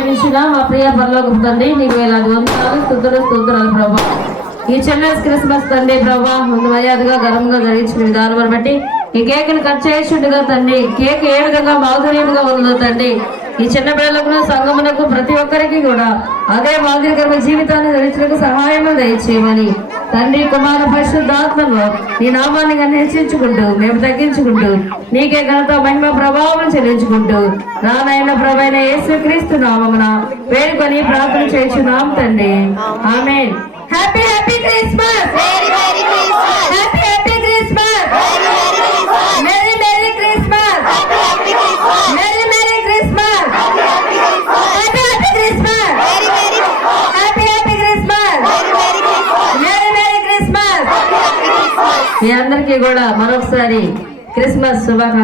ప్రేమించిన మా ప్రియ పరలోకపు తండ్రి, నీకు వేలాది వందనాలు, స్తుతులు ప్రభా. ఈ చిన్న క్రిస్మస్ తండ్రి ప్రభా, ముందు మర్యాదగా ఘనంగా జరిగించిన విధానం బట్టి ఈ కేక్ని కట్ చేసిండుగా తండ్రి, కేక్ ఏ విధంగా మాధుర్యంగా ఉందో తండ్రి, ఈ చిన్న పిల్లలకు సంఘమునకు ప్రతి ఒక్కరికి కూడా అదే మాదిరికరమైన జీవితాన్ని ధరించడానికి సహాయం దయచేయమని తండ్రి, కుమార పరిశుద్ధాత్మలో నీ నామాన్ని హెచ్చించుకుంటూ మేము తగ్గించుకుంటూ నీకే ఘనత మహిమ ప్రభావం చెల్లించుకుంటూ రానైన ప్రభైన యేసుక్రీస్తు నామమున వేడుకొని ప్రార్థన చేస్తున్నాం తండ్రి. Amen. Happy happy Christmas. Happy happy Christmas. Merry merry Christmas. Merry merry Christmas. Happy happy Christmas. Happy happy Christmas. Merry merry Christmas. మీ అందరికీ కూడా మరొకసారి క్రిస్మస్ శుభాకాంక్షలు.